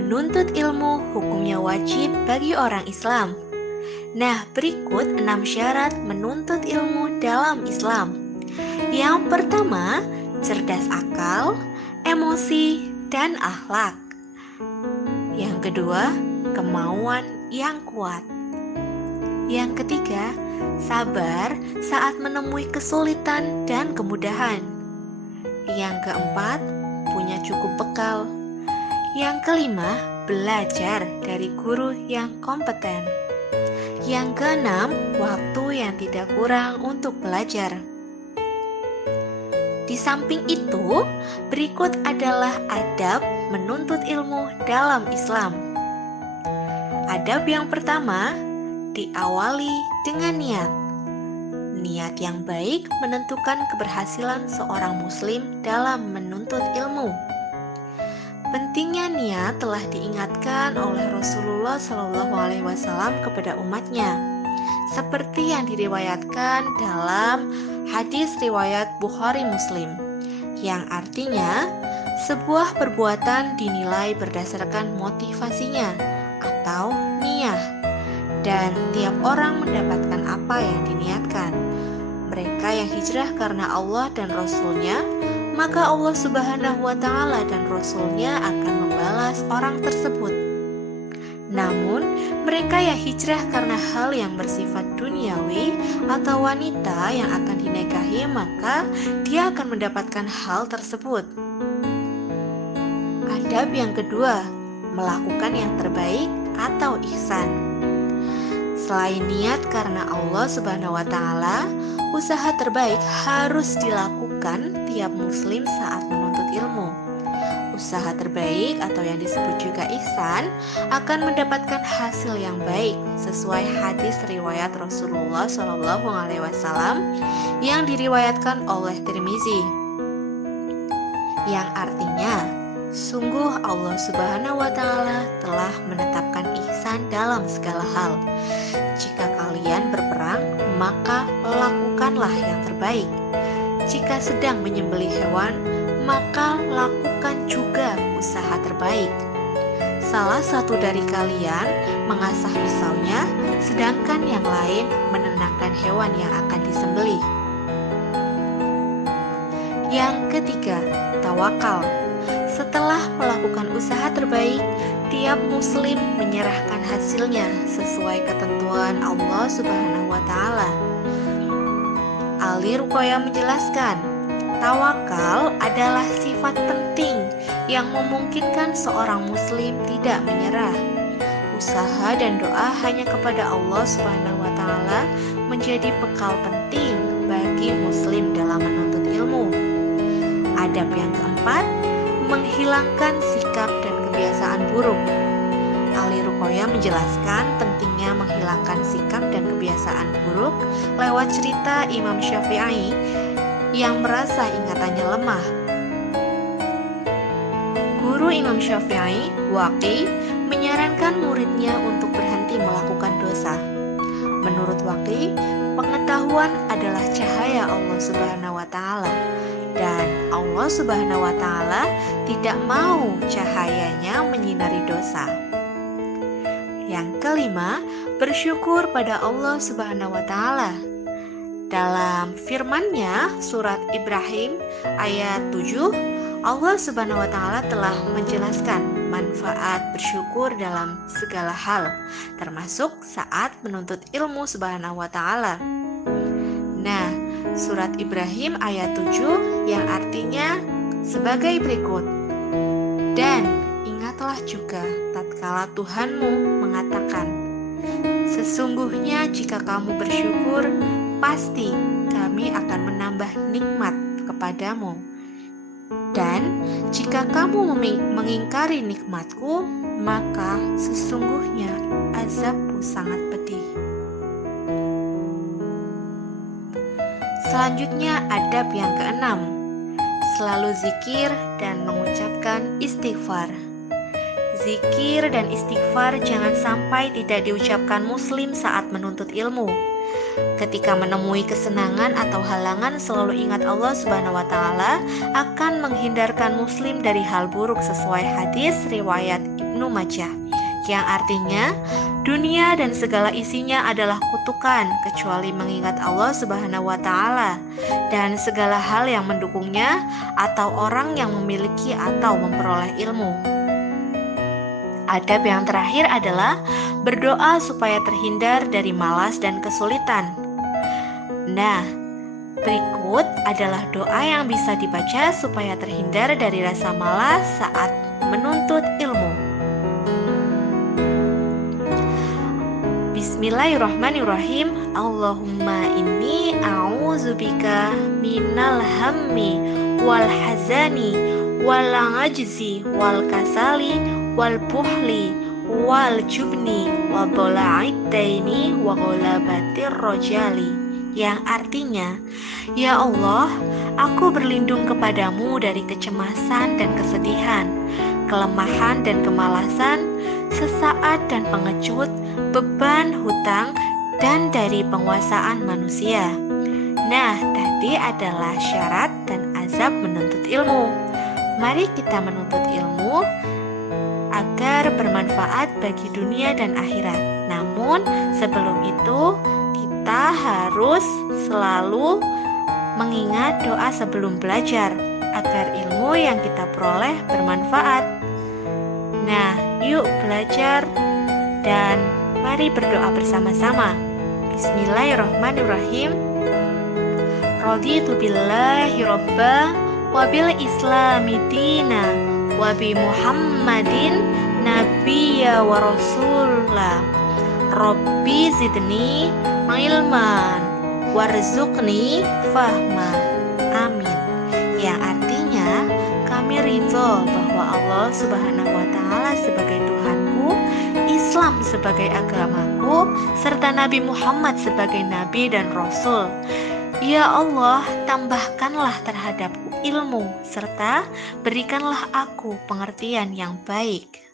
Menuntut ilmu hukumnya wajib bagi orang Islam. Nah, berikut 6 syarat menuntut ilmu dalam Islam. Yang pertama, cerdas akal, emosi, dan akhlak. Yang kedua, kemauan yang kuat. Yang ketiga, sabar saat menemui kesulitan dan kemudahan. Yang keempat, punya cukup bekal. Yang kelima, belajar dari guru yang kompeten. Yang keenam, waktu yang tidak kurang untuk belajar. Di samping itu, berikut adalah adab menuntut ilmu dalam Islam. Adab yang pertama, diawali dengan niat. Niat yang baik menentukan keberhasilan seorang muslim dalam menuntut ilmu. Pentingnya niat telah diingatkan oleh Rasulullah SAW kepada umatnya, seperti yang diriwayatkan dalam hadis riwayat Bukhari Muslim, yang artinya sebuah perbuatan dinilai berdasarkan motivasinya atau niyah, dan tiap orang mendapatkan apa yang diniatkan. Mereka yang hijrah karena Allah dan Rasul-Nya, maka Allah Subhanahu wa Ta'ala dan Rasul-Nya akan membalas orang tersebut. Namun, mereka yang hijrah karena hal yang bersifat duniawi atau wanita yang akan dinikahi, maka dia akan mendapatkan hal tersebut. Adab yang kedua, melakukan yang terbaik atau ihsan. Selain niat karena Allah Subhanahu wa Ta'ala, usaha terbaik harus dilakukan tiap muslim saat menuntut ilmu. Usaha terbaik atau yang disebut juga ihsan akan mendapatkan hasil yang baik sesuai hadis riwayat Rasulullah SAW yang diriwayatkan oleh Tirmizi, yang artinya sungguh Allah Subhanahu wa Ta'ala telah menetapkan ihsan dalam segala hal. Jika kalian berperang, maka lakukanlah yang terbaik. Jika sedang menyembelih hewan, maka lakukan juga usaha terbaik. Salah satu dari kalian mengasah pisaunya, sedangkan yang lain menenangkan hewan yang akan disembelih. Yang ketiga, tawakal. Setelah melakukan usaha terbaik, tiap muslim menyerahkan hasilnya sesuai ketentuan Allah Subhanahu wa Ta'ala. Ali Ruqayyah menjelaskan, tawakal adalah sifat penting yang memungkinkan seorang muslim tidak menyerah. Usaha dan doa hanya kepada Allah Subhanahu wa Ta'ala menjadi bekal penting bagi muslim dalam menuntut ilmu. Adab yang keempat, menghilangkan sikap dan kebiasaan buruk. Ali Ruqayyah menjelaskan pentingnya menghilangkan sikap dan kebiasaan buruk lewat cerita Imam Syafi'i yang merasa ingatannya lemah. Guru Imam Syafi'i, Waqi, menyarankan muridnya untuk berhenti melakukan dosa. Menurut Waqi, pengetahuan adalah cahaya Allah Subhanahu wa Ta'ala, dan Allah Subhanahu wa Ta'ala tidak mau cahayanya menyinari dosa. Yang kelima, bersyukur pada Allah Subhanahu wa Ta'ala. Dalam firman-Nya surat Ibrahim ayat 7, Allah Subhanahu wa Ta'ala telah menjelaskan manfaat bersyukur dalam segala hal, termasuk saat menuntut ilmu Subhanahu wa Ta'ala. Nah, surat Ibrahim ayat 7 yang artinya sebagai berikut. Dan ingatlah juga tatkala Tuhanmu mengatakan, sesungguhnya jika kamu bersyukur, pasti kami akan menambah nikmat kepadamu. Dan jika kamu mengingkari nikmatku, maka sesungguhnya azabku sangat pedih. Selanjutnya adab yang keenam, selalu zikir dan mengucapkan istighfar. Zikir dan istighfar jangan sampai tidak diucapkan muslim saat menuntut ilmu. Ketika menemui kesenangan atau halangan, selalu ingat Allah Subhanahu wa Ta'ala akan menghindarkan muslim dari hal buruk sesuai hadis riwayat Ibnu Ibnu Majah, yang artinya dunia dan segala isinya adalah kutukan kecuali mengingat Allah Subhanahu wa Ta'ala dan segala hal yang mendukungnya atau orang yang memiliki atau memperoleh ilmu. Adab yang terakhir adalah berdoa supaya terhindar dari malas dan kesulitan. Nah, berikut adalah doa yang bisa dibaca supaya terhindar dari rasa malas saat menuntut ilmu. Bismillahirrahmanirrahim. Allahumma inni a'udzubika minal hammi wal hazani wal ajzi wal kasali wal buhli wal jubni wa dhala'id daini wa ghalabatir rajali, yang artinya, ya Allah, aku berlindung kepadamu dari kecemasan dan kesedihan, kelemahan dan kemalasan, sesaat dan pengecut, beban hutang, dan dari penguasaan manusia. Nah, tadi adalah syarat dan azab menuntut ilmu. Mari kita menuntut ilmu agar bermanfaat bagi dunia dan akhirat. Namun, sebelum itu, kita harus selalu mengingat doa sebelum belajar agar ilmu yang kita peroleh bermanfaat. Nah, yuk belajar dan mari berdoa bersama-sama. Bismillahirrahmanirrahim. Raditu billahi robba wa bil islami dina wa bi Muhammadin nabiyya wa rasulah. Rabbi zidni ilman warzuqni fahma. Amin. Yang artinya, kami ridho bahwa Allah Subhanahu wa Ta'ala sebagai Tuhanku, Islam sebagai agamaku, serta Nabi Muhammad sebagai Nabi dan Rasul. Ya Allah, tambahkanlah terhadapku ilmu, serta berikanlah aku pengertian yang baik.